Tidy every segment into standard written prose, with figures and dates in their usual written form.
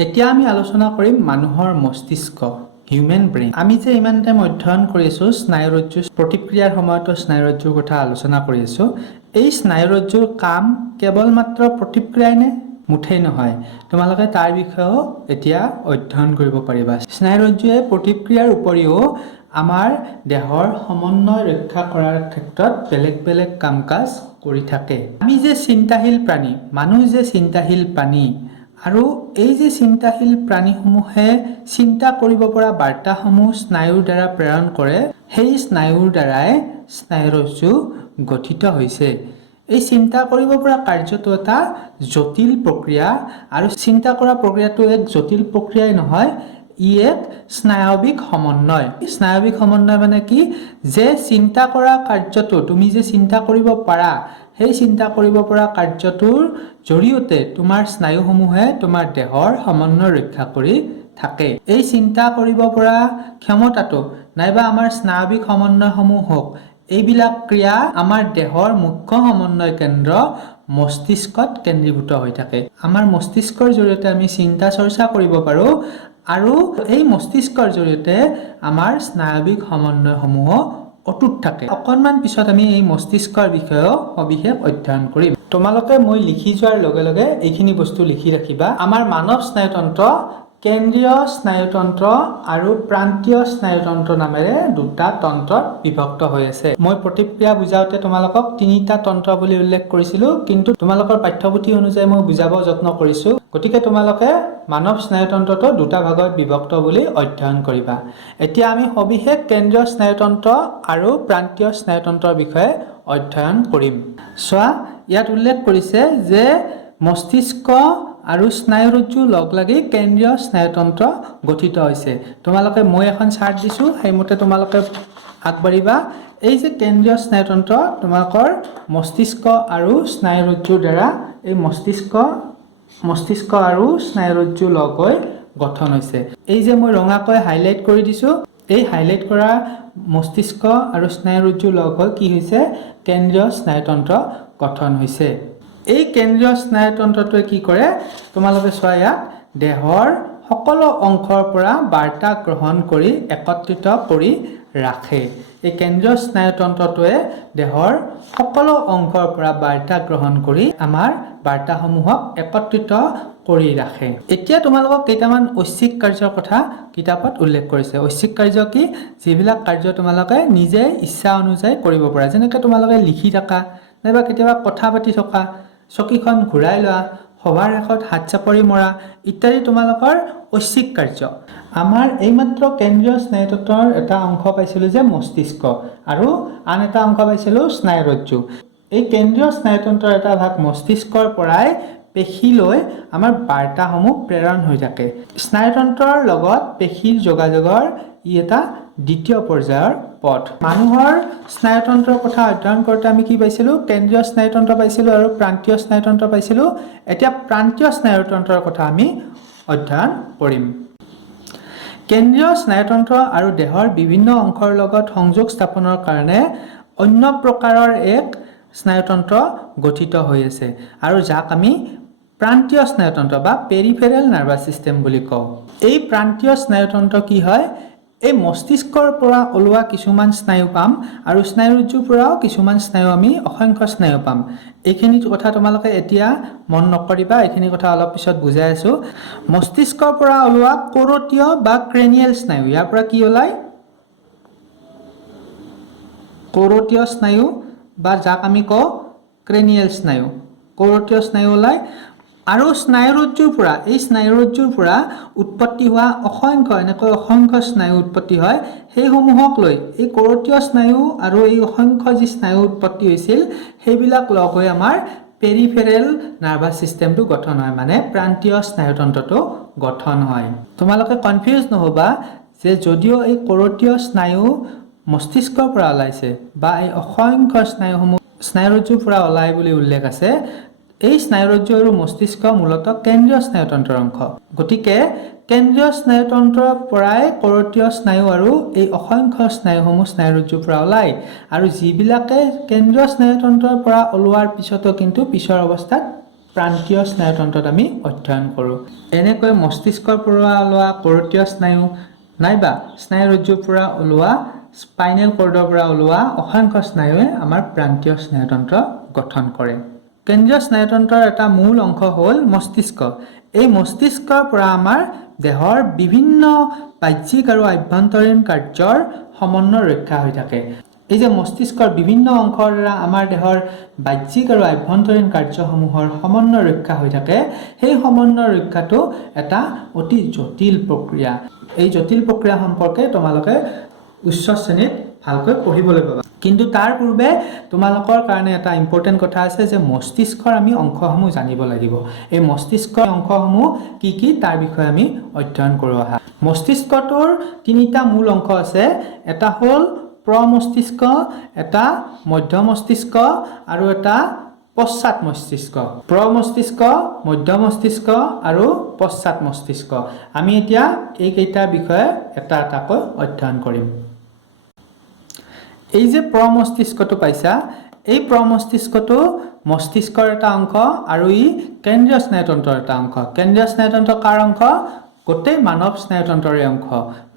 এতিয়া আমি আলোচনা কৰিম মানুহৰ মস্তিষ্ক হিউম্যান ব্ৰেইন। আমি যে ইমান টাইম অধ্যয়ন কৰি আছো স্নায়ুৰজ্জু প্ৰতিক্ৰিয়াৰ সময়তো স্নায়ুৰজ্জুৰ কথা আলোচনা কৰি আছো। এই স্নায়ুৰজ্জুৰ কাম কেৱল মাত্ৰ প্ৰতিক্ৰিয়াই নে? মুঠেই নহয়। তোমালোকে তাৰ বিষয়েও এতিয়া অধ্যয়ন কৰিব পাৰিবা। স্নায়ুৰজ্জুৱে প্ৰতিক্ৰিয়াৰ উপৰিও আমাৰ দেহৰ সমন্বয় ৰক্ষা কৰাৰ ক্ষেত্ৰত বেলেগ বেলেগ কাম-কাজ কৰি থাকে। আমি যে চিন্তাশীল প্ৰাণী, মানুহ যে চিন্তাশীল প্ৰাণী, আৰু এই যে চিন্তাশীল প্ৰাণীসমূহে চিন্তা কৰিব পৰা বাৰ্তাসমূহ স্নায়ুৰ দ্বাৰা প্ৰেৰণ কৰে, সেই স্নায়ুৰ দ্বাৰাই স্নায়ুৰজ্জু গঠিত হৈছে। এই চিন্তা কৰিব পৰা কাৰ্যটো এটা জটিল প্ৰক্ৰিয়া, আৰু চিন্তা কৰা প্ৰক্ৰিয়াটো এক জটিল প্ৰক্ৰিয়াই নহয়, ই এক স্নায়ৱিক সমন্বয়। স্নায়ৱিক সমন্বয় মানে কি? যে চিন্তা কৰা কাৰ্যটো, তুমি যে চিন্তা কৰিব পাৰা, সেই চিন্তা কৰিব পৰা কাৰ্যটোৰ জৰিয়তে তোমাৰ স্নায়ুসমূহে তোমাৰ দেহৰ সমন্বয় ৰক্ষা কৰি থাকে। এই চিন্তা কৰিব পৰা ক্ষমতাটো নাইবা আমাৰ স্নায়ৱিক সমন্বয়সমূহ হওক, এইবিলাক ক্ৰিয়া আমাৰ দেহৰ মুখ্য সমন্বয় কেন্দ্ৰ মস্তিষ্কত কেন্দ্ৰীভূত হৈ থাকে। আমাৰ মস্তিষ্কৰ জৰিয়তে আমি চিন্তা চৰ্চা কৰিব পাৰো, আৰু এই মস্তিষ্কৰ জৰিয়তে আমাৰ স্নায়ৱিক সমন্বয়সমূহ অটুট থাকে। অকণমান পিছত আমি এই মস্তিষ্কৰ বিষয়েও সবিশেষ অধ্যয়ন কৰিম। তোমালোকে মই লিখি যোৱাৰ লগে লগে এইখিনি বস্তু লিখি ৰাখিবা। আমাৰ মানৱ স্নায়ুতন্ত্ৰ কেন্দ্ৰীয় স্নায়ুতন্ত্ৰ আৰু প্ৰান্তীয় স্নায়ুতন্ত্ৰ নামেৰে দুটা তন্ত্ৰত বিভক্ত হৈ আছে। মই প্ৰতিক্ৰিয়া বুজাওঁতে তোমালোকক তিনিটা তন্ত্ৰ বুলি উল্লেখ কৰিছিলো, কিন্তু তোমালোকৰ পাঠ্যপুথি অনুযায়ী মই বুজাব যত্ন কৰিছো। গতিকে তোমালোকে মানৱ স্নায়ুতন্ত্ৰটো দুটা ভাগত বিভক্ত বুলি অধ্যয়ন কৰিবা। এতিয়া আমি সবিশেষ কেন্দ্ৰীয় স্নায়ুতন্ত্ৰ আৰু প্ৰান্তীয় স্নায়ুতন্ত্ৰৰ বিষয়ে অধ্যয়ন কৰিম। চোৱা, ইয়াত উল্লেখ কৰিছে যে মস্তিষ্ক আৰু স্নায়ুৰজ্জু লগ লাগি কেন্দ্ৰীয় স্নায়ুতন্ত্ৰ গঠিত হৈছে। তোমালোকে মই এখন চাৰ্ট দিছো, সেইমতে তোমালোকে আগবাঢ়িবা। এই যে কেন্দ্ৰীয় স্নায়ুতন্ত্ৰ তোমালোকৰ মস্তিষ্ক আৰু স্নায়ুৰজ্জুৰ দ্বাৰা এই মস্তিষ্ক আৰু স্নায়ুৰজ্জু লগ হৈ গঠন হৈছে। এই যে মই ৰঙাকৈ হাইলাইট কৰি দিছো, এই হাইলাইট কৰা মস্তিষ্ক আৰু স্নায়ুৰজ্জু লগ হৈ কি হৈছে? কেন্দ্ৰীয় স্নায়ুতন্ত্ৰ গঠন হৈছে। এই কেন্দ্ৰীয় স্নায়ুতন্ত্ৰটোৱে কি কৰে? তোমালোকে চোৱা, ইয়াত দেহৰ সকলো অংশৰ পৰা বাৰ্তা গ্ৰহণ কৰি একত্ৰিত কৰি ৰাখে। এই কেন্দ্ৰীয় স্নায়ুতন্ত্ৰটোৱে দেহৰ সকলো অংশৰ পৰা বাৰ্তা গ্ৰহণ কৰি আমাৰ বাৰ্তাসমূহক একত্ৰিত কৰি ৰাখে। এতিয়া তোমালোকক কেইটামান ঐচ্ছিক কাৰ্যৰ কথা কিতাপত উল্লেখ কৰিছে। ঐচ্ছিক কাৰ্য কি? যিবিলাক কাৰ্য তোমালোকে নিজে ইচ্ছা অনুযায়ী কৰিব পাৰা। যেনেকৈ তোমালোকে লিখি থকা, নাইবা কেতিয়াবা কথা পাতি থকা, চকীখন ঘূৰাই লোৱা, সভাৰ শেষত হাত চাপৰি মৰা ইত্যাদি তোমালোকৰ ঐচ্ছিক কাৰ্য। আমাৰ এইমাত্ৰ কেন্দ্ৰীয় স্নায়ুতন্ত্ৰৰ এটা অংশ পাইছিলো যে মস্তিষ্ক, আৰু আন এটা অংশ পাইছিলো স্নায়ুৰজ্জু। এই কেন্দ্ৰীয় স্নায়ুতন্ত্ৰৰ এটা ভাগ মস্তিষ্কৰ পৰাই পেশীলৈ আমাৰ বাৰ্তাসমূহ প্ৰেৰণ হৈ থাকে। স্নায়ুতন্ত্ৰৰ লগত পেশীৰ যোগাযোগৰ ই এটা দ্বিতীয় পৰ্যায়ৰ পথ। মানুহৰ স্নায়ুতন্ত্ৰৰ কথা অধ্যয়ন কৰোঁতে আমি কি পাইছিলো? কেন্দ্ৰীয় স্নায়ুতন্ত্ৰ পাইছিলো আৰু প্ৰান্তীয় স্নায়ুতন্ত্ৰ পাইছিলো। এতিয়া প্ৰান্তীয় স্নায়ুতন্ত্ৰৰ কথা আমি অধ্যয়ন কৰিম। কেন্দ্ৰীয় স্নায়ুতন্ত্ৰ আৰু দেহৰ বিভিন্ন অংশৰ লগত সংযোগ স্থাপনৰ কাৰণে অন্য প্ৰকাৰৰ এক স্নায়ুতন্ত্ৰ গঠিত হৈ আছে, আৰু যাক আমি প্ৰান্তীয় স্নায়ুতন্ত্ৰ বা পেৰিফেৰেল নাৰ্ভাছ চিষ্টেম বুলি কওঁ। এই প্ৰান্তীয় স্নায়ুতন্ত্ৰ কি হয়? এই মস্তিষ্কৰ পৰা ওলোৱা কিছুমান স্নায়ু পাম, আৰু স্নায়ুৰজ্জুৰ পৰাও কিছুমান স্নায়ু আমি অসংখ্য স্নায়ু পাম। এইখিনি কথা তোমালোকে এতিয়া মন নকৰিবা, এইখিনি কথা অলপ পিছত বুজাই আছো। মস্তিষ্কৰ পৰা ওলোৱা কৰতীয় বা ক্ৰেনিয়েল স্নায়ু, ইয়াৰ পৰা কি ওলায়? কৰতীয় স্নায়ু, বা যাক আমি কওঁ ক্ৰেনিয়েল স্নায়ু, কৰতীয় স্নায়ু ওলায়। আৰু এই স্নায়ুৰজ্জুৰ পৰা উৎপত্তি হোৱা এনেকৈ অসংখ্য স্নায়ু উৎপত্তি হয়। সেইসমূহক লৈ এই কৰতীয় স্নায়ু আৰু এই অসংখ্য যি স্নায়ু উৎপত্তি হৈছিল, সেইবিলাক লগ হৈ আমাৰ পেৰিফেৰেল নাৰ্ভাছ চিষ্টেমটো গঠন হয়, মানে প্ৰান্তীয় স্নায়ুতন্ত্ৰটো গঠন হয়। তোমালোকে কনফিউজ নহবা যে যদিও এই কৰতীয় স্নায়ু মস্তিষ্কৰ পৰা ওলাইছে, বা এই অসংখ্য স্নায়ুসমূহ স্নায়ুৰজ্জুৰ পৰা ওলায় বুলি উল্লেখ আছে, এই স্নায়ুৰজ্জু আৰু মস্তিষ্ক মূলতঃ কেন্দ্ৰীয় স্নায়ুতন্ত্ৰৰ অংশ। গতিকে কেন্দ্ৰীয় স্নায়ুতন্ত্ৰৰ পৰাই কৰতীয় স্নায়ু আৰু এই অসংখ্য স্নায়ুসমূহ স্নায়ুৰজ্জুৰ পৰা ওলায়, আৰু যিবিলাকে কেন্দ্ৰীয় স্নায়ুতন্ত্ৰৰ পৰা ওলোৱাৰ পিছতো কিন্তু পিছৰ অৱস্থাত প্ৰান্তীয় স্নায়ুতন্ত্ৰত আমি অধ্যয়ন কৰোঁ। এনেকৈ মস্তিষ্কৰ পৰা ওলোৱা কৰতীয় স্নায়ু নাইবা স্নায়ুৰজ্জুৰ পৰা ওলোৱা স্পাইনেল কৰ্ডৰ পৰা ওলোৱা অসংখ্য স্নায়ুৱে আমাৰ প্ৰান্তীয় স্নায়ুতন্ত্ৰ গঠন কৰে। কেন্দ্ৰীয় স্নায়ুতন্ত্ৰৰ এটা মূল অংশ হ'ল মস্তিষ্ক। এই মস্তিষ্কৰ পৰা আমাৰ দেহৰ বিভিন্ন বাহ্যিক আৰু আভ্যন্তৰীণ কাৰ্যৰ সমন্বয় ৰক্ষা হৈ থাকে। এই যে মস্তিষ্কৰ বিভিন্ন অংশৰ দ্বাৰা আমাৰ দেহৰ বাহ্যিক আৰু আভ্যন্তৰীণ কাৰ্যসমূহৰ সমন্বয় ৰক্ষা হৈ থাকে, সেই সমন্বয় ৰক্ষাটো এটা অতি জটিল প্ৰক্ৰিয়া। এই জটিল প্ৰক্ৰিয়া সম্পৰ্কে তোমালোকে উচ্চ শ্ৰেণীত ভালকৈ পঢ়িবলৈ পাবা। কিন্তু তাৰ পূৰ্বে তোমালোকৰ কাৰণে এটা ইম্পৰ্টেণ্ট কথা আছে যে মস্তিষ্কৰ আমি অংশসমূহ জানিব লাগিব। এই মস্তিষ্কৰ অংশসমূহ কি কি তাৰ বিষয়ে আমি অধ্যয়ন কৰোঁ আহা। মস্তিষ্কটোৰ তিনিটা মূল অংশ আছে। এটা হ'ল প্ৰমস্তিষ্ক, এটা মধ্য মস্তিষ্ক আৰু এটা পশ্চাৎ মস্তিষ্ক। প্ৰমস্তিষ্ক, মধ্য মস্তিষ্ক আৰু পশ্চাৎ মস্তিষ্ক। আমি এতিয়া এইকেইটাৰ বিষয়ে এটা এটাকৈ অধ্যয়ন কৰিম। এই যে প্ৰমস্তিষ্কটো পাইছা, এই প্ৰমস্তিষ্কটো মস্তিষ্কৰ এটা অংশ আৰু ই কেন্দ্ৰীয় স্নায়ুতন্ত্ৰৰ এটা অংশ। কেন্দ্ৰীয় স্নায়ুতন্ত্ৰ কাৰ অংশ? গোটেই মানৱ স্নায়ুতন্ত্ৰৰে অংশ।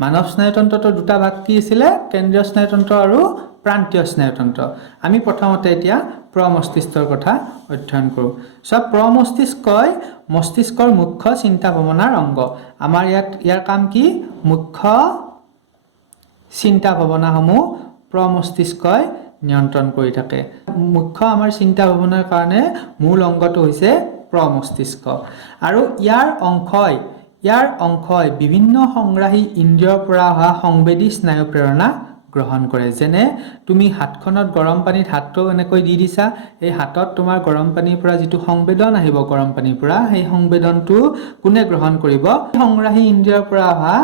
মানৱ স্নায়ুতন্ত্ৰটোৰ দুটা ভাগ কি আছিলে? কেন্দ্ৰীয় স্নায়ুতন্ত্ৰ আৰু প্ৰান্তীয় স্নায়ুতন্ত্ৰ। আমি প্ৰথমতে এতিয়া প্ৰমস্তিষ্কৰ কথা অধ্যয়ন কৰোঁ। প্ৰমস্তিষ্কই মস্তিষ্কৰ মুখ্য চিন্তা ভাৱনাৰ অংগ। আমাৰ ইয়াৰ কাম কি? মুখ্য চিন্তা ভাৱনাসমূহ প্ৰমস্তিষ্কই নিয়ন্ত্ৰণ কৰি থাকে। মুখ্য আমাৰ চিন্তা ভাৱনাৰ কাৰণে মূল অংগটো হৈছে প্ৰমস্তিষ্ক। আৰু ইয়াৰ অংশই বিভিন্ন সংগ্ৰাহী ইন্দ্ৰিয়ৰ পৰা অহা সংবেদী স্নায়ু প্ৰেৰণা গ্ৰহণ কৰে। যেনে তুমি হাতখনত গৰম পানীত হাতটো এনেকৈ দি দিছা, এই হাতত তোমাৰ গৰম পানীৰ পৰা যিটো সংবেদন আহিব গৰম পানীৰ পৰা, সেই সংবেদনটো কোনে গ্ৰহণ কৰিব? সংগ্ৰাহী ইন্দ্ৰিয়ৰ পৰা অহা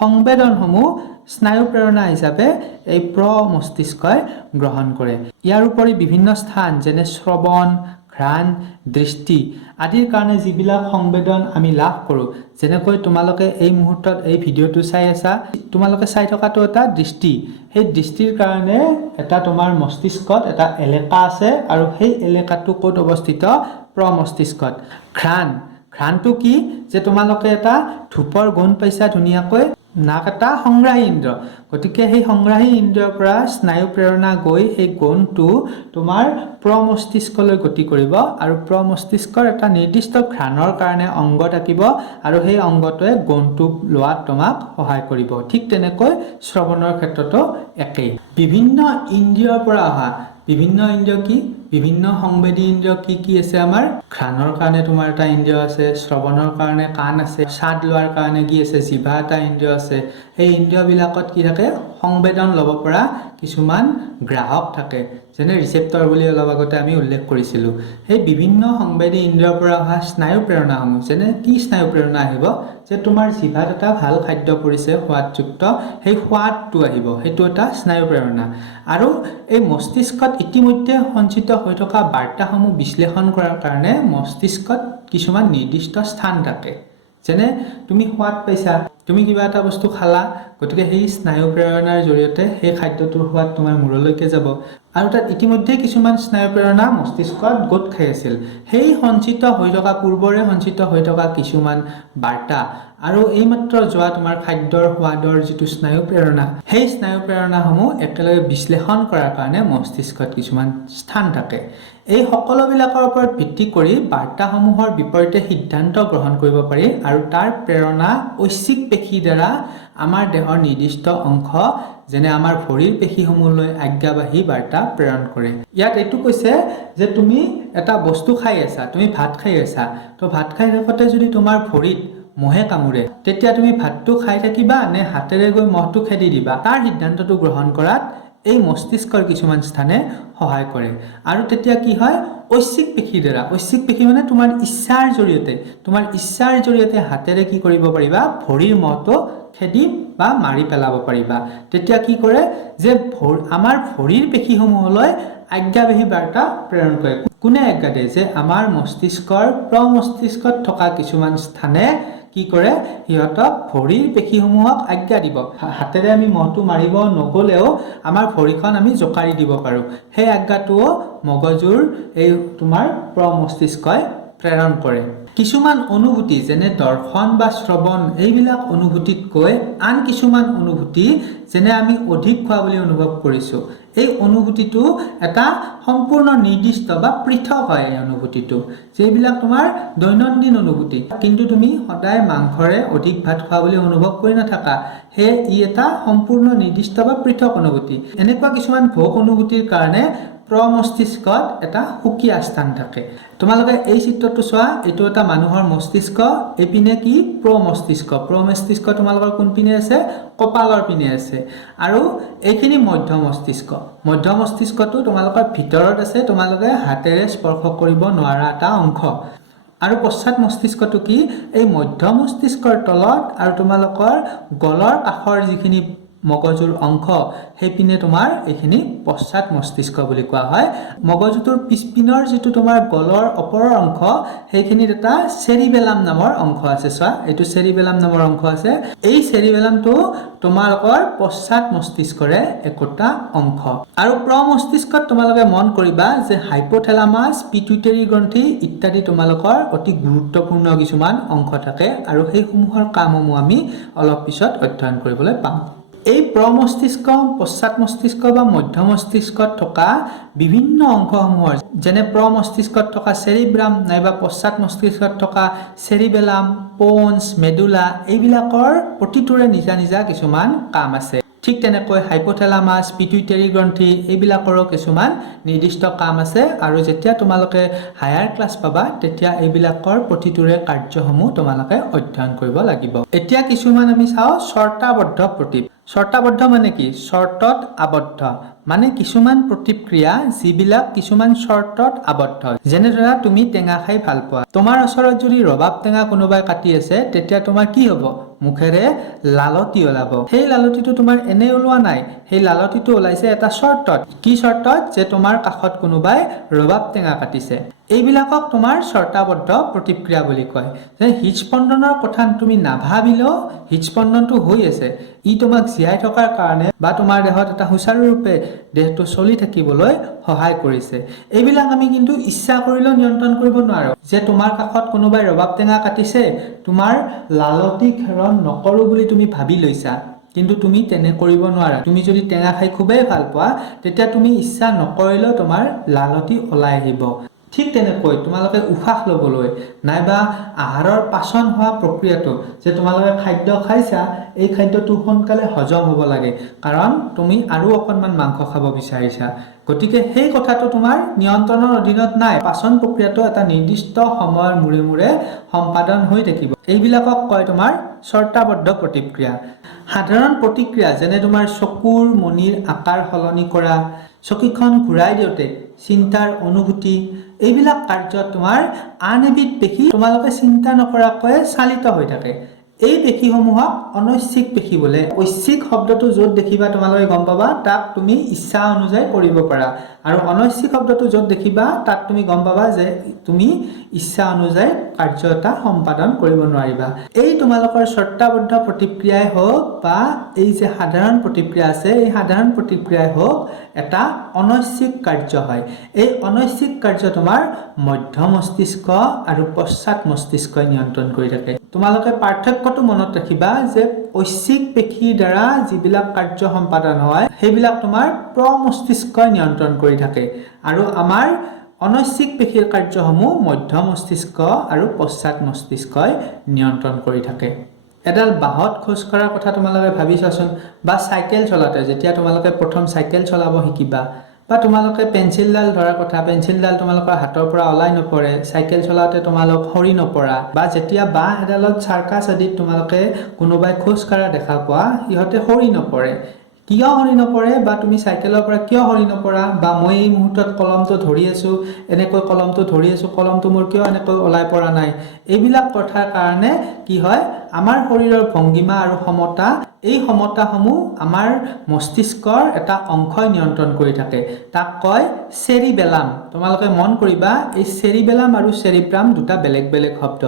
সংবেদনসমূহ স্নায়ু প্ৰেৰণা হিচাপে এই প্ৰমস্তিষ্কই গ্ৰহণ কৰে। ইয়াৰ উপৰি বিভিন্ন স্থান যেনে শ্ৰৱণ, ঘ্ৰাণ, দৃষ্টি আদিৰ কাৰণে যিবিলাক সংবেদন আমি লাভ কৰোঁ, যেনেকৈ তোমালোকে এই মুহূৰ্তত এই ভিডিঅ'টো চাই আছা, তোমালোকে চাই থকাটো এটা দৃষ্টি। সেই দৃষ্টিৰ কাৰণে এটা তোমাৰ মস্তিষ্কত এটা এলেকা আছে আৰু সেই এলেকাটো ক'ত অৱস্থিত? প্ৰমস্তিষ্কত। ঘ্ৰাণটো কি? যে তোমালোকে এটা ধূপৰ গোন্ধ পাইছা ধুনীয়াকৈ, নাক এটা সংগ্ৰাহী ইন্দ্ৰিয়। গতিকে সেই সংগ্ৰাহী ইন্দ্ৰিয়ৰ পৰা স্নায়ু প্ৰেৰণা গৈ সেই গোন্ধটো তোমাৰ প্ৰমস্তিষ্কলৈ গতি কৰিব আৰু প্ৰমস্তিষ্কৰ এটা নিৰ্দিষ্ট ঘ্ৰাণৰ কাৰণে অংগ থাকিব আৰু সেই অংগটোৱে গোন্ধটো লোৱাত তোমাক সহায় কৰিব। ঠিক তেনেকৈ শ্ৰৱণৰ ক্ষেত্ৰতো একেই। বিভিন্ন ইন্দ্ৰিয়ৰ পৰা অহা বিভিন্ন ইন্দ্ৰিয় কি? বিভিন্ন সংবেদী ইন্দ্ৰিয় কি কি আছে আমাৰ? ঘ্ৰাণৰ কাৰণে তোমাৰ এটা ইন্দ্ৰিয় আছে, শ্ৰৱণৰ কাৰণে কাণ আছে, স্বাদ লোৱাৰ কাৰণে কি আছে? জিভা এটা ইন্দ্ৰিয় আছে। সেই ইন্দ্ৰিয়বিলাকত কি থাকে? সংবেদন ল'ব পৰা কিছুমান গ্ৰাহক থাকে, যেনে ৰিচেপ্টৰ বুলি অলপ আগতে আমি উল্লেখ কৰিছিলোঁ। সেই বিভিন্ন সংবেদী ইন্দ্ৰিয়ৰ পৰা অহা স্নায়ু প্ৰেৰণাসমূহ, যেনে কি স্নায়ু প্ৰেৰণা আহিব? যে তোমাৰ জিভাত এটা ভাল খাদ্য পৰিছে সোৱাদযুক্ত, সেই সোৱাদটো আহিব, সেইটো এটা স্নায়ু প্ৰেৰণা। আৰু এই মস্তিষ্কত ইতিমধ্যে সঞ্চিত হৈ থকা বাৰ্তাসমূহ বিশ্লেষণ কৰাৰ কাৰণে মস্তিষ্কত কিছুমান নিৰ্দিষ্ট স্থান থাকে। যেনে তুমি সোৱাদ পাইছা, তুমি কিবা এটা বস্তু খালা, গতিকে সেই স্নায়ু প্ৰেৰণাৰ জৰিয়তে সেই খাদ্যটোৰ সোৱাদ তোমাৰ মূৰলৈকে যাব। আৰু তাত ইতিমধ্যে কিছুমান স্নায়ু প্ৰেৰণা মস্তিষ্কত গোট খাই আছিল। সেই পূৰ্বৰে সঞ্চিত হৈ থকা কিছুমান বাৰ্তা আৰু এইমাত্ৰ যোৱা তোমাৰ খাদ্যৰ সোৱাদৰ যিটো স্নায়ু প্ৰেৰণা, সেই স্নায়ু প্ৰেৰণাসমূহ একেলগে বিশ্লেষণ কৰাৰ কাৰণে মস্তিষ্কত কিছুমান স্থান থাকে। এই সকলোবিলাকৰ ওপৰত ভিত্তি কৰি বাৰ্তাসমূহৰ বিপৰীতে সিদ্ধান্ত গ্ৰহণ কৰিব পাৰি আৰু তাৰ প্ৰেৰণা ঐচ্ছিক পেশীৰ দ্বাৰা আমাৰ দেহৰ নিৰ্দিষ্ট অংশ যেনে আমাৰ ভৰিৰ পেশীসমূহলৈ আজ্ঞাবাহী বাৰ্তা প্ৰেৰণ কৰে। ইয়াত এইটো কৈছে যে তুমি এটা বস্তু খাই আছা, তুমি ভাত খাই আছা, তো ভাত খাই থাকোঁতে যদি তোমাৰ ভৰিত মহে কামোৰে, তেতিয়া তুমি ভাতটো খাই থাকিবা নে হাতেৰে গৈ মহটো খেদি দিবা? তাৰ সিদ্ধান্তটো গ্ৰহণ কৰাত এই মস্তিষ্কৰ কিছুমান স্থানে সহায় কৰে। আৰু তেতিয়া কি হয়? ঐচ্ছিক পেশীৰ দ্বাৰা, ঐচ্ছিক পেশী মানে তোমাৰ ইচ্ছাৰ জৰিয়তে হাতেৰে কি কৰিব পাৰিবা? ভৰিৰ মহটো খেদি বা মাৰি পেলাব পাৰিবা। তেতিয়া কি কৰে? যে আমাৰ ভৰিৰ পেশীসমূহলৈ আজ্ঞাবাহী বাৰ্তা প্ৰেৰণ কৰে। কোনে আজ্ঞা দিয়ে? যে আমাৰ প্ৰমস্তিষ্কত থকা কিছুমান স্থানে কি কৰে? সিহঁতক ভৰিৰ পেশীসমূহক আজ্ঞা দিব। হাতেৰে আমি মহটো মাৰিব নগ'লেও আমাৰ ভৰিখন আমি জোকাৰি দিব পাৰোঁ। সেই আজ্ঞাটোও মগজুৰ এই তোমাৰ প্ৰমস্তিষ্কই প্ৰেৰণ কৰে কিছুমান অনুভূতি যেনে দৰ্শন বা শ্ৰৱণ এইবিলাক অনুভূতিতকৈ আন কিছুমান অনুভূতি যেনে আমি অধিক খোৱা বুলি অনুভৱ কৰিছো এই অনুভূতিটো এটা সম্পূৰ্ণ নিৰ্দিষ্ট বা পৃথক হয় এই অনুভূতিটো যেবিলাক তোমাৰ দৈনন্দিন অনুভূতি কিন্তু তুমি সদায় মাংসৰে অধিক ভাত খোৱা বুলি অনুভৱ কৰি নাথাকা হে ই এটা সম্পূৰ্ণ নিৰ্দিষ্ট বা পৃথক অনুভূতি এনেকুৱা কিছুমান ভোগ অনুভূতিৰ কাৰণে প্ৰমস্তিষ্কত এটা সুকীয়া স্থান থাকে তোমালোকে এই চিত্ৰটো চোৱা এটো এটা মানুহৰ মস্তিষ্ক এপিনে কি প্ৰমস্তিষ্ক তোমালোকৰ কোন পিনে আছে কপালৰ পিনে আছে আৰু এইখিনি মধ্য মস্তিষ্কটো তোমালোকৰ ভিতৰত আছে তোমালোকে হাতেৰে স্পৰ্শ কৰিব নোৱাৰা এটা অংশ আৰু পশ্চাৎ মস্তিষ্কটো কি এই মধ্য মস্তিষ্কৰ তলত আৰু তোমালোকৰ গলৰ কাষৰ যিখিনি মগজুৰ অংশ হেপিনে তোমাৰ এখিনি পশ্চাৎ মস্তিষ্ক বুলি কোৱা হয় মগজুটোৰ পিছপিনৰ যেটো তোমাৰ গলৰ ওপৰৰ অংশ হেখিনিত এটা সেৰিবেলাম নামৰ অংশ আছে চোৱা এটো সেৰিবেলাম নামৰ অংশ আছে এই সেৰিবেলামটো তোমালোকৰ পশ্চাৎ মস্তিষ্কৰে একোটা অংশ আৰু প্ৰমস্তিষ্কত তোমালোকে মন কৰিবা যে হাইপোথেলামাস পিটুইটাৰি গ্ৰন্থি ইত্যাদি তোমালোকৰ অতি গুৰুত্বপূৰ্ণ কিছুমান অংশ থাকে আৰু সেই সমূহৰ কামসমূহ আমি অলপ পিছত অধ্যয়ন কৰিবলৈ পাম এই প্ৰমস্তিষ্ক পশ্চাৎ মস্তিষ্ক বা মধ্য মস্তিষ্কত থকা বিভিন্ন অংশসমূহৰ যেনে প্ৰমস্তিষ্কত থকা সেৰিব্ৰাম নাইবা পশ্চাৎ মস্তিষ্কত থকা সেৰিবেলাম পোন্স মেডুলা এইবিলাকৰ প্ৰতিটোৰে নিজা নিজা কিছুমান কাম আছে ঠিক তেনেকৈ হাইপোথেলামাস পিটুইটাৰি গ্ৰন্থি এইবিলাকৰো কিছুমান নিৰ্দিষ্ট কাম আছে আৰু যেতিয়া তোমালোকে হায়াৰ ক্লাছ পাবা তেতিয়া এইবিলাকৰ প্ৰতিটোৰে কাৰ্যসমূহ তোমালোকে অধ্যয়ন কৰিব লাগিব এতিয়া কিছুমান আমি চাও শৰ্তাবদ্ধ প্ৰতিপ শৰ্তাবদ্ধ মানে কি শৰ্তত আবদ্ধ মানে কিছুমান প্ৰতিক্ৰিয়া যিবিলাক কিছুমান শৰ্তত আবদ্ধ যেনে ধৰা তুমি টেঙা খাই ভাল পোৱা তোমাৰ ওচৰত যদি ৰবাব টেঙা কোনোবাই কাটি আছে তেতিয়া তোমাৰ কি হ'ব মুখেৰে লালতি ওলাব সেই লালতিটো তোমাৰ এনে ওলোৱা নাই সেই লালতিটো ওলাইছে এটা শৰ্তত কি শৰ্তত যে তোমাৰ কাষত কোনোবাই ৰবাব টেঙা কাটিছে এইবিলাকক তোমাৰ শৰ্তাবদ্ধ প্ৰতিক্ৰিয়া বুলি কয় যে হৃদস্পন্দনৰ কথা তুমি নাভাবিলেও হৃদস্পন্দনটো হৈ আছে ই তোমাক জীয়াই থকাৰ কাৰণে বা তোমাৰ দেহত এটা সুচাৰুৰূপে দেহটো চলি থাকিবলৈ সহায় কৰিছে এইবিলাক আমি কিন্তু ইচ্ছা কৰিলেও নিয়ন্ত্ৰণ কৰিব নোৱাৰো যে তোমাৰ কাষত কোনোবাই ৰবাব টেঙা কাটিছে তোমাৰ লালতি ক্ষৰণ নকৰো বুলি তুমি ভাবি লৈছা কিন্তু তুমি তেনে কৰিব নোৱাৰা তুমি যদি টেঙা খাই খুবেই ভাল পোৱা তেতিয়া তুমি ইচ্ছা নকৰিলেও তোমাৰ লালতি ওলাই আহিব ঠিক তেনেকৈ তোমালোকে উশাহ লবলৈ নাইবা আহাৰৰ পাচন হোৱা প্ৰক্ৰিয়াটো যে তোমালোকে খাদ্য খাইছা এই খাদ্যটো সোনকালে হজম হ'ব লাগে কাৰণ তুমি আৰু অকনমান মাংস খাব বিচাৰিছা গতিকে সেই কথাটো তোমাৰ নিয়ন্ত্ৰণৰ অধীনত নাই পাচন প্ৰক্ৰিয়াটো এটা নিৰ্দিষ্ট সময়ৰ মূৰে মূৰে সম্পাদন হৈ থাকিব এইবিলাকক কয় তোমাৰ শৰ্তাবদ্ধ প্ৰতিক্ৰিয়া সাধাৰণ প্ৰতিক্ৰিয়া যেনে তোমাৰ চকুৰ মনিৰ আকাৰ সলনি কৰা চকিখন ঘূৰাই দিওঁতে চিন্তাৰ অনুভূতি এইবিলাক কাৰ্য তোমাৰ আন এবিধ পেশী তোমালোকে চিন্তা নকৰাকৈ চালিত হৈ থাকে এই পেশীসমূহক অনৈচ্ছিক পেশী বোলে ঐচ্ছিক শব্দটো য'ত দেখিবা তোমালোকে গম পাবা তাক তুমি ইচ্ছা অনুযায়ী কৰিব পাৰা আৰু অনৈচ্ছিক শব্দটো য'ত দেখিবা তাক তুমি গম পাবা যে তুমি ইচ্ছা অনুযায়ী কাৰ্য এটা সম্পাদন কৰিব নোৱাৰিবা এই তোমালোকৰ শৰ্তাবদ্ধ প্ৰতিক্ৰিয়াই হওক বা এই যে সাধাৰণ প্ৰতিক্ৰিয়া আছে এই সাধাৰণ প্ৰতিক্ৰিয়াই হওক এটা অনৈচ্ছিক কাৰ্য হয় এই অনৈচ্ছিক কাৰ্য তোমাৰ মধ্য মস্তিষ্ক আৰু পশ্চাৎ মস্তিষ্কই নিয়ন্ত্ৰণ কৰি থাকে তোমালোকে পাৰ্থক্যটো মনত ৰাখিবা যে ঐচ্ছিক পেশীৰ দ্বাৰা যিবিলাক কাৰ্য সম্পাদন হয় সেইবিলাক তোমাৰ প্ৰমস্তিষ্কই নিয়ন্ত্ৰণ কৰি থাকে আৰু আমাৰ অনৈচ্ছিক পেশীৰ কাৰ্যসমূহ মধ্য মস্তিষ্ক আৰু পশ্চাৎ মস্তিষ্কই নিয়ন্ত্ৰণ কৰি থাকে এডাল বাহত খোজ কৰাৰ কথা তোমালোকে ভাবিছাচোন বা সাইকেল চলাতে যেতিয়া তোমালোকে প্ৰথম সাইকেল চলাব শিকিবা বা তোমালোকে পেন্সিলডাল ধৰাৰ কথা পেন্সিলডাল তোমালোকৰ হাতৰ পৰা ওলাই নপৰে সাইকেল চলাতে তোমালোক হৰি নপৰা বা যেতিয়া বাহ এডালত সাৰ্কাছ আদিত তোমালোকে কোনোবাই খোজ কাঢ়া দেখা পোৱা ইহঁতে হৰি নপৰে কিয় হৰি নপৰে বা তুমি সাইকেলৰ পৰা কিয় হৰি নপৰা বা মই এই মুহূৰ্তত কলমটো ধৰি আছো এনেকৈ কলমটো ধৰি আছো কলমটো মোৰ কিয় এনেকৈ ওলাই পৰা নাই এইবিলাক কথাৰ কাৰণে কি হয় আমাৰ শৰীৰৰ ভংগিমা আৰু সমতা এই সমতাসমূহ আমাৰ মস্তিষ্কৰ এটা অংশই নিয়ন্ত্ৰণ কৰি থাকে তাক কয় সেৰিবেলাম তোমালোকে মন কৰিবা এই সেৰিবেলাম আৰু সেৰিব্ৰাম দুটা বেলেগ বেলেগ শব্দ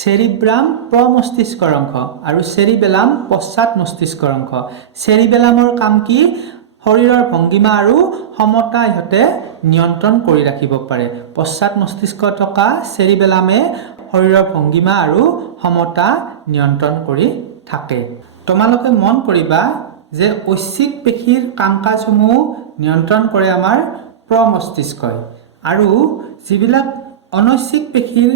সেৰিব্ৰাম প্ৰমস্তিষ্কৰ অংশ আৰু সেৰিবেলাম পশ্চাৎ মস্তিষ্কৰ অংশ সেৰিবেলামৰ কাম কি শৰীৰৰ ভংগিমা আৰু সমতা ইহঁতে নিয়ন্ত্ৰণ কৰি ৰাখিব পাৰে পশ্চাৎ মস্তিষ্ক থকা চেৰিবেলামে শৰীৰৰ ভংগিমা আৰু সমতা নিয়ন্ত্ৰণ কৰি থাকে তোমালোকে মন কৰিবা যে ঐচ্ছিক পেশীৰ কাম-কাজসমূহ নিয়ন্ত্ৰণ কৰে আমাৰ প্ৰমস্তিষ্কই আৰু যিবিলাক অনৈচ্ছিক পেশীৰ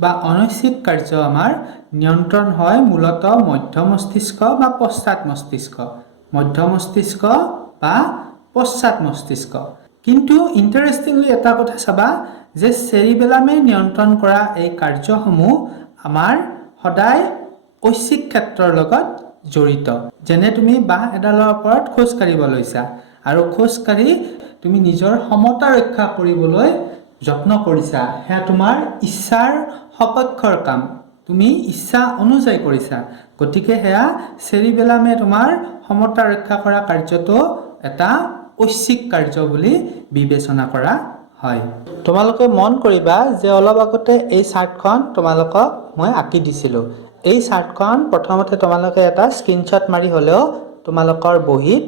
বা অনৈচ্ছিক কাৰ্য আমাৰ নিয়ন্ত্ৰণ হয় মূলত মধ্য মস্তিষ্ক বা পশ্চাৎ মস্তিষ্ক মধ্য মস্তিষ্ক বা পশ্চাৎ মস্তিষ্ক কিন্তু ইন্টাৰেষ্টিংলি এটা কথা চাবা যে চেৰিবেলামে নিয়ন্ত্ৰণ কৰা এই কাৰ্যসমূহ আমাৰ সদায় ঐচ্ছিক ক্ষেত্ৰৰ লগত জড়িত যেনে তুমি বাহ এডালৰ ওপৰত খোজ কাঢ়িব লৈছা আৰু খোজ কাঢ়ি তুমি নিজৰ সমতা ৰক্ষা কৰিবলৈ যত্ন কৰিছা হেয়া তোমাৰ ইচ্ছাৰ সপক্ষৰ কাম তুমি ইচ্ছা অনুযায়ী কৰিছা গতিকে হেয়া চেৰিবেলামে তোমাৰ সমতা ৰক্ষা কৰা কাৰ্যটো এটা ঐচ্ছিক কাৰ্য বুলি বিবেচনা কৰা হয় তোমালোকে মন কৰিবা যে অলপ আগতে এই চাৰ্টখন তোমালোকক মই আঁকি দিছিলো এই চাৰ্টখন প্ৰথমতে তোমালোকে এটা স্ক্ৰিনশ্বট মাৰি হলেও তোমালোকৰ বহীত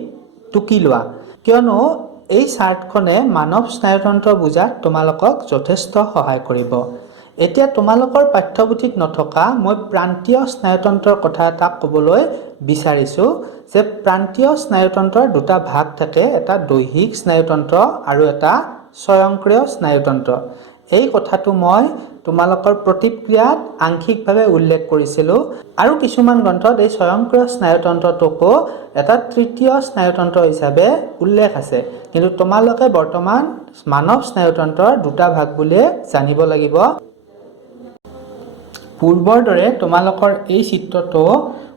টুকি লোৱা কিয়নো এই চাৰ্টখনে মানৱ স্নায়ুতন্ত্ৰ বুজাত তোমালোকক যথেষ্ট সহায় কৰিব এতিয়া তোমালোকৰ পাঠ্যপুথিত নথকা মই প্ৰান্তীয় স্নায়ুতন্ত্ৰৰ কথা এটা ক'বলৈ বিচাৰিছো যে প্ৰান্তীয় স্নায়ুতন্ত্ৰৰ দুটা ভাগ থাকে এটা দৈহিক স্নায়ুতন্ত্ৰ আৰু এটা স্বয়ংক্ৰিয় স্নায়ুতন্ত্ৰ এই কথাটো মই তোমালোকৰ প্ৰতিক্ৰিয়াত আংশিকভাৱে উল্লেখ কৰিছিলোঁ আৰু কিছুমান গ্ৰন্থত এই স্বয়ংক্ৰিয় স্নায়ুতন্ত্ৰটোকো এটা তৃতীয় স্নায়ুতন্ত্ৰ হিচাপে উল্লেখ আছে কিন্তু তোমালোকে বৰ্তমান মানৱ স্নায়ুতন্ত্ৰৰ দুটা ভাগ বুলি জানিব লাগিব পূৰ্বৰ দৰে তোমালোকৰ এই চিত্ৰটো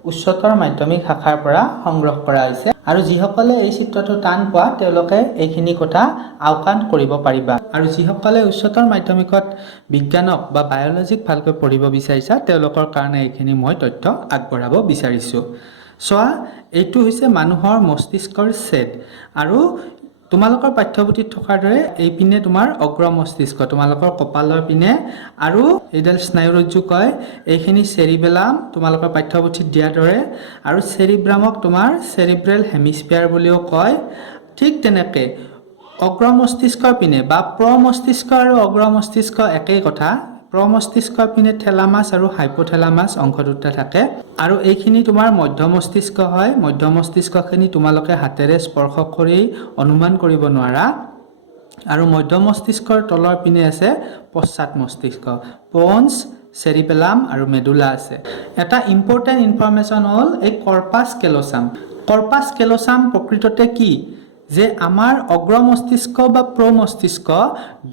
উচ্চতৰ মাধ্যমিক শাখাৰ পৰা সংগ্ৰহ কৰা হৈছে আৰু যিসকলে এই চিত্ৰটো টান পোৱা তেওঁলোকে এইখিনি কথা আওকাণ কৰিব পাৰিবা আৰু যিসকলে উচ্চতৰ মাধ্যমিকত বিজ্ঞানক বা বায়োলজিক ভালকৈ পঢ়িব বিচাৰিছা তেওঁলোকৰ কাৰণে এইখিনি মই তথ্য আগবঢ়াব বিচাৰিছোঁ চোৱা এইটো হৈছে মানুহৰ মস্তিষ্কৰ ছেদ আৰু তোমালোকৰ পাঠ্যপুথিত থকাৰ দৰে এই পিনে তোমাৰ অগ্ৰ মস্তিষ্ক তোমালোকৰ কপালৰ পিনে আৰু এইডাল স্নায়ুৰজ্জু কয় এইখিনি চেৰিবেলাম তোমালোকৰ পাঠ্যপুথিত দিয়াৰ দৰে আৰু চেৰিব্ৰামক তোমাৰ চেৰিব্ৰেল হেমিস্ফিয়াৰ বুলিও কয় ঠিক তেনেকৈ অগ্ৰ মস্তিষ্কৰ পিনে বা প্ৰমস্তিষ্ক আৰু অগ্ৰ মস্তিষ্ক একেই কথা প্ৰমস্তিষ্কৰ পিনে থেলামাছ আৰু হাইপোথেলামাছ অংশ দুটা থাকে আৰু এইখিনি তোমাৰ মধ্য মস্তিষ্ক হয় মধ্য মস্তিষ্কখিনি তোমালোকে হাতেৰে স্পৰ্শ কৰি অনুমান কৰিব নোৱাৰা আৰু মধ্য মস্তিষ্কৰ তলৰ পিনে আছে পশ্চাৎ মস্তিষ্ক পন্স চেৰিবেলাম আৰু মেডুলা আছে এটা ইম্পৰ্টেণ্ট ইনফৰমেশ্যন হ'ল এই কৰ্পাছ কেলোছাম প্ৰকৃততে কি যে আমাৰ অগ্ৰ মস্তিষ্ক বা প্ৰমস্তিষ্ক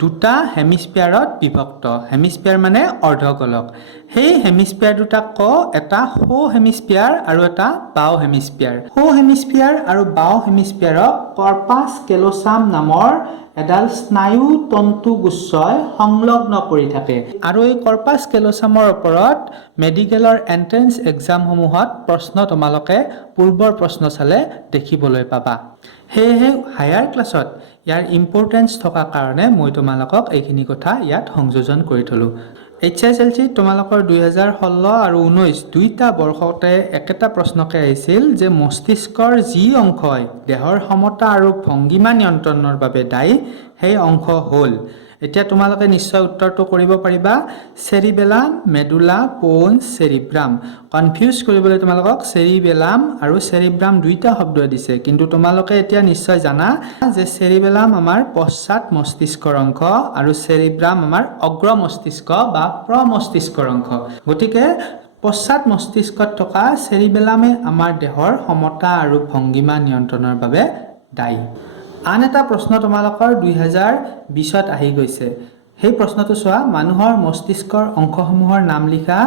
দুটা হেমিস্ফিয়াৰত বিভক্ত হেমিস্ফিয়াৰ মানে অৰ্ধগোলক সেই হেমিস্ফিয়াৰ দুটাক এটা সো হেমিস্ফিয়াৰ আৰু এটা বাও হেমিস্ফিয়াৰ সো হেমিস্ফিয়াৰ আৰু বাও হেমিস্ফিয়াৰক কৰ্পাছ কেলোছাম নামৰ এডাল স্নায়ু তন্তুগুচ্ছই সংলগ্ন কৰি থাকে আৰু এই কৰ্পাছ কেলোছামৰ ওপৰত মেডিকেলৰ এন্ট্ৰেন্স এক্সামসমূহত প্ৰশ্ন তোমালোকে পূৰ্বৰ প্ৰশ্ন চালে দেখিবলৈ পাবা সেয়েহে হায়াৰ ক্লাছত ইয়াৰ ইম্পৰ্টেঞ্চ থকা কাৰণে মই তোমালোকক এইখিনি কথা ইয়াত সংযোজন কৰি থলোঁ HSLC তোমালোকৰ 2016 আৰু 19 দুইটা বৰ্ষতে একেটা প্ৰশ্নকে আহিছিল যে মস্তিষ্কৰ যি অংশই দেহৰ সমতা আৰু ভংগিমা নিয়ন্ত্ৰণৰ বাবে দায়ী সেই অংশ হ'ল এতিয়া তোমালোকে নিশ্চয় উত্তৰটো কৰিব পাৰিবা চেৰিবেলাম মেডুলা পন্স চেৰিব্ৰাম কনফিউজ কৰিবলৈ তোমালোকক চেৰিবেলাম আৰু চেৰিব্ৰাম দুইটা শব্দ দিছে কিন্তু তোমালোকে এতিয়া নিশ্চয় জানা যে চেৰিবেলাম আমাৰ পশ্চাৎ মস্তিষ্কৰ অংশ আৰু চেৰিব্ৰাম আমাৰ অগ্ৰ মস্তিষ্ক বা প্ৰমস্তিষ্কৰ অংশ গতিকে পশ্চাৎ মস্তিষ্কত থকা চেৰিবেলামে আমাৰ দেহৰ সমতা আৰু ভংগিমা নিয়ন্ত্ৰণৰ বাবে দায়ী আন এটা প্ৰশ্ন তোমালোকৰ 2020ত আহি গৈছে সেই প্ৰশ্নটো চোৱা মানুহৰ মস্তিষ্কৰ অংশসমূহৰ নাম লিখা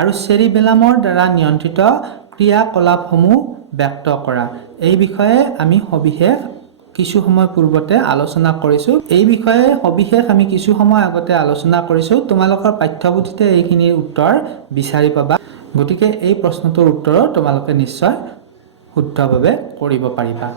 আৰু চেৰিবেলামৰ দ্বাৰা নিয়ন্ত্ৰিত ক্ৰিয়াকলাপসমূহ ব্যক্ত কৰা এই বিষয়ে আমি সবিশেষ কিছু সময় পূৰ্বতে আলোচনা কৰিছোঁ এই বিষয়ে সবিশেষ আমি কিছু সময় আগতে আলোচনা কৰিছোঁ তোমালোকৰ পাঠ্যপুথিতে এইখিনিৰ উত্তৰ বিচাৰি পাবা গতিকে এই প্ৰশ্নটোৰ উত্তৰ তোমালোকে নিশ্চয় শুদ্ধভাৱে কৰিব পাৰিবা